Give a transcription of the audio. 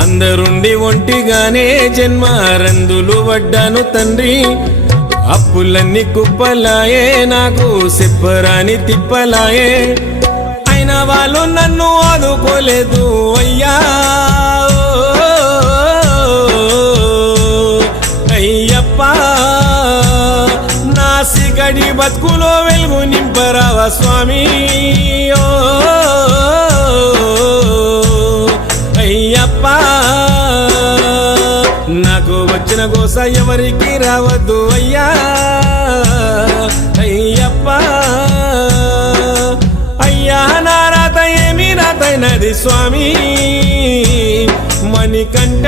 అందరుండి ఒంటిగానే జన్మ రందులు వడ్డాను తండ్రి అప్పులన్నీ కుప్పలాయే నాకు చెప్పరాని తిప్పలాయే అయినా వాళ్ళు నన్ను ఆదుకోలేదు అయ్యా అయ్యప్ప నా సిగడి బతుకులో వెలుగు నింపరావా స్వామి అయ్యప్ప నాకు వచ్చిన గోస ఎవరికి రావద్దు అయ్యా అయ్యప్ప అయ్యా నా రాత ఏమి రాతైనది స్వామి మణికంఠ